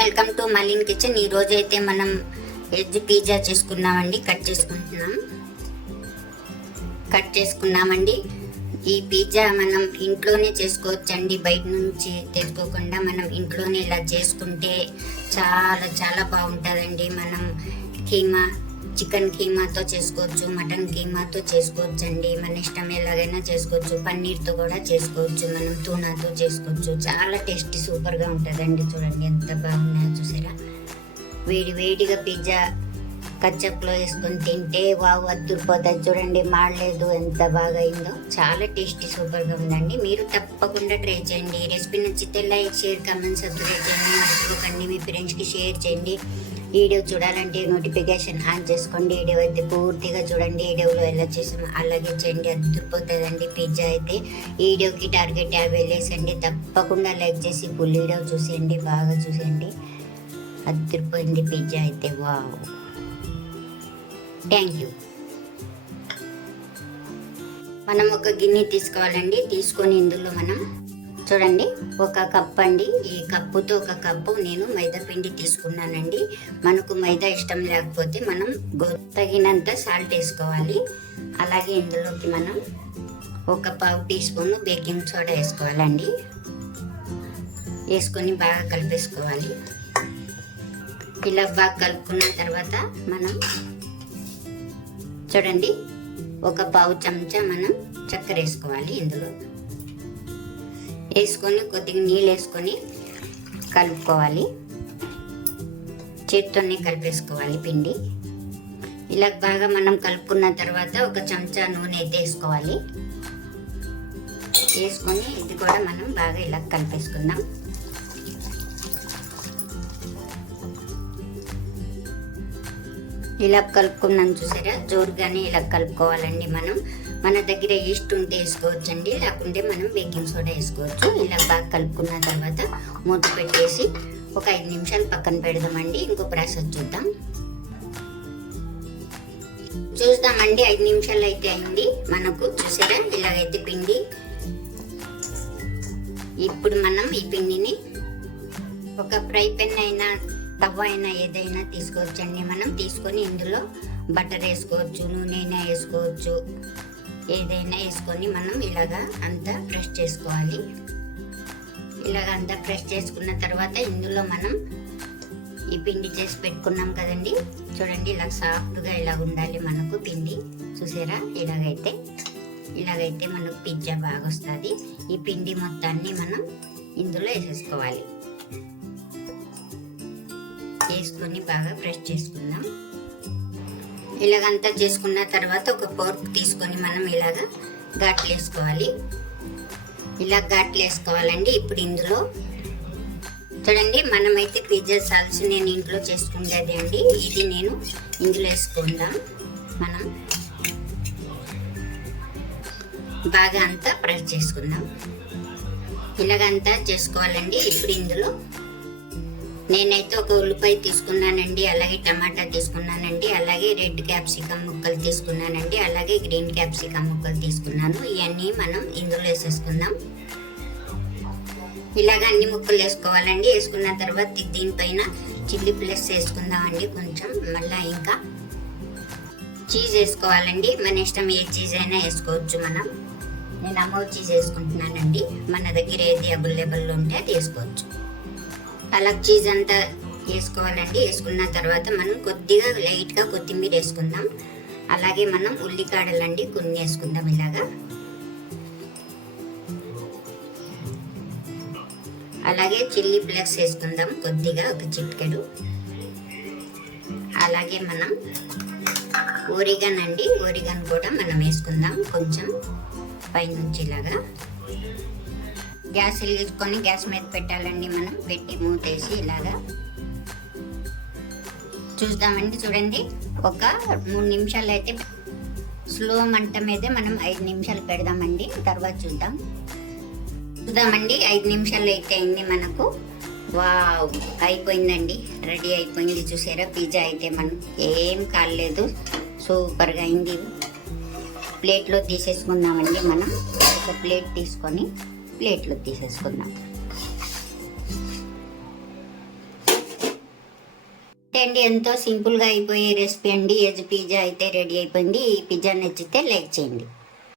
Welcome to మలిన్ kitchen. ఈ రోజు అయితే మనం వెజ్ పిజ్జా చేసుకున్నామండి కట్ చేసుకుంటున్నాం. కట్ చేసుకున్నామండి ఈ పిజ్జా మనం ఇంట్లోనే చేసుకోవచ్చండి. బయట నుంచి తెచ్చుకోకుండా మనం ఇంట్లోనే ఇలా చేసుకుంటే చాలా చాలా బాగుంటుందండి. మనం కీమా చికెన్ కీమాతో చేసుకోవచ్చు మటన్ కీమాతో చేసుకోవచ్చు అండి మన ఇష్టం ఎలాగైనా చేసుకోవచ్చు పన్నీర్తో కూడా చేసుకోవచ్చు మనం తూనాతో చేసుకోవచ్చు. చాలా టేస్టీ సూపర్గా ఉంటుందండి. చూడండి ఎంత బాగున్నాయో చూసారా? వేడి వేడిగా పిజ్జా కచ్చప్లో వేసుకొని తింటే వావ్ అద్దరిపోతుంది. చూడండి మాడలేదు ఎంత బాగా అయిందో చాలా టేస్టీ సూపర్గా ఉందండి. మీరు తప్పకుండా ట్రై చేయండి. రెసిపీ నచ్చితే లైక్ షేర్ కమెంట్స్ సబ్స్క్రైబ్ చేయండి. మర్చిపోకండి. మీ ఫ్రెండ్స్కి షేర్ చేయండి. వీడియో చూడాలంటే నోటిఫికేషన్ ఆన్ చేసుకోండి. వీడియో అయితే పూర్తిగా చూడండి. వీడియోలో ఎలా చేసాం అలాగే చేయండి. అద్దరిపోతుందండి పిజ్జా అయితే వీడియోకి టార్గెట్ యాభై వేసేయండి తప్పకుండా లైక్ చేసి ఫుల్ వీడియో చూసేయండి. బాగా చూసేయండి. అద్దరిపోయింది పిజ్జా అయితే వావ్ థ్యాంక్ యూ మనం ఒక గిన్నె తీసుకోవాలండి. తీసుకొని ఇందులో మనం చూడండి ఒక కప్ అండి. ఈ కప్పుతో ఒక కప్పు నేను మైదా పిండి తీసుకున్నానండి. మనకు మైదా ఇష్టం లేకపోతే మనం గో తగినంత సాల్ట్ వేసుకోవాలి. అలాగే ఇందులోకి మనం ఒక పావు టీ స్పూన్ బేకింగ్ సోడా వేసుకోవాలండి. వేసుకొని బాగా కలిపేసుకోవాలి. ఇలా బాగా కలుపుకున్న తర్వాత మనం చూడండి ఒక పావు చెంచా మనం చక్కెర వేసుకోవాలి ఇందులో. వేసుకొని కొద్దిగా నీళ్ళు వేసుకొని కలుపుకోవాలి. చేత్తోనే కలిపేసుకోవాలి పిండి. ఇలా బాగా మనం కలుపుకున్న తర్వాత ఒక చెంచా నూనె అయితే వేసుకోవాలి. వేసుకొని ఇది కూడా మనం బాగా ఇలా కలిపేసుకుందాం. ఇలా కలుపుకున్నాం చూసారా? జోరుగానే ఇలా కలుపుకోవాలండి మనం. మన దగ్గర ఈస్ట్ ఉంటే వేసుకోవచ్చండి. లేకుంటే మనం బేకింగ్ సోడా వేసుకోవచ్చు. ఇలా బాగా కలుపుకున్న తర్వాత మూత పెట్టేసి ఒక ఐదు నిమిషాలు పక్కన పెడదామండి. ఇంకో ప్రాసెస్ చూద్దాం. చూద్దామండి. ఐదు నిమిషాలు అయితే అయింది మనకు. చూసారా? ఇలాగైతే పిండి. ఇప్పుడు మనం ఈ పిండిని ఒక ఫ్రై పెన్ అయినా తవ్వ అయినా ఏదైనా తీసుకోవచ్చండి. మనం తీసుకొని ఇందులో బటర్ వేసుకోవచ్చు నూనె అయినా వేసుకోవచ్చు. ఏదైనా వేసుకొని మనం ఇలాగా అంతా ప్రెస్ చేసుకోవాలి. ఇలాగ అంతా ప్రెస్ చేసుకున్న తర్వాత ఇందులో మనం ఈ పిండి చేసి పెట్టుకున్నాం కదండి. చూడండి ఇలా సాఫ్ట్గా ఇలా ఉండాలి మనకు పిండి. చూసారా? ఇలాగైతే ఇలాగైతే మనకు పిజ్జా బాగా వస్తుంది ఈ పిండి మొత్తాన్ని మనం ఇందులో వేసేసుకోవాలి. వేసుకొని బాగా ప్రెస్ చేసుకుందాం. ఇలాగంతా చేసుకున్న తర్వాత ఒక ఫోర్క్ తీసుకొని మనం ఇలాగ ఘాట్లు వేసుకోవాలి. ఇలా ఘాట్లు వేసుకోవాలండి. ఇప్పుడు ఇందులో చూడండి మనమైతే పిజ్జా సాల్స్ నేను ఇంట్లో చేసుకునేది అండి. ఇది నేను ఇందులో వేసుకుందాం. మనం బాగా అంతా ప్రెస్ చేసుకుందాం. ఇలాగంతా చేసుకోవాలండి. ఇప్పుడు ఇందులో నేనైతే ఒక ఉల్లిపాయ తీసుకున్నానండి అలాగే టమాటా తీసుకున్నానండి అలాగే రెడ్ క్యాప్సికమ్ ముక్కలు తీసుకున్నానండి అలాగే గ్రీన్ క్యాప్సికమ్ ముక్కలు తీసుకున్నాను. ఇవన్నీ మనం ఇందులో వేసేసుకుందాం. ఇలాగ అన్ని ముక్కలు వేసుకోవాలండి. వేసుకున్న తర్వాత దీనిపైన చిల్లీ ప్లస్ వేసుకుందామండి కొంచెం. మళ్ళీ ఇంకా చీజ్ వేసుకోవాలండి. మన ఇష్టం ఏ చీజ్ అయినా వేసుకోవచ్చు మనం. నేను అమ్మో చీజ్ వేసుకుంటున్నానండి. మన దగ్గర ఏది అవైలబుల్ ఉంటే అది వేసుకోవచ్చు. పలక్ చీజ్ అంతా వేసుకోవాలండి. వేసుకున్న తర్వాత మనం కొద్దిగా లైట్గా కొత్తిమీర వేసుకుందాం. అలాగే మనం ఉల్లికాడలండి కొన్ని వేసుకుందాం ఇలాగా. అలాగే చిల్లీ ఫ్లేక్స్ వేసుకుందాం కొద్దిగా ఒక చిట్కెడు. అలాగే మనం ఓరిగన్ అండి ఓరిగన్ కూడా మనం వేసుకుందాం కొంచెం పైనుంచి ఇలాగా. గ్యాస్ వెలిగించుకొని గ్యాస్ మీద పెట్టాలండి మనం. పెట్టి మూతేసి ఇలాగా చూద్దామండి చూడండి. ఒక మూడు నిమిషాలు అయితే స్లో మంట మీదే మనం ఐదు నిమిషాలు పెడదామండి. తర్వాత చూద్దాం. చూద్దామండి. ఐదు నిమిషాలు అయితే అయింది మనకు. వావ్! అయిపోయిందండి. రెడీ అయిపోయింది చూసారా? పిజ్జా అయితే మనం ఏం కాలేదు. సూపర్గా అయింది. ప్లేట్లో తీసేసుకుందామండి మనం. ఒక ప్లేట్ తీసుకొని ప్లేట్లో తీసేసుకుందాం. అండి ఎంతో సింపుల్గా అయిపోయే రెసిపీ అండి. ఎజ్ పిజ్జా అయితే రెడీ అయిపోయింది. ఈ పిజ్జా నచ్చితే లైక్ చేయండి.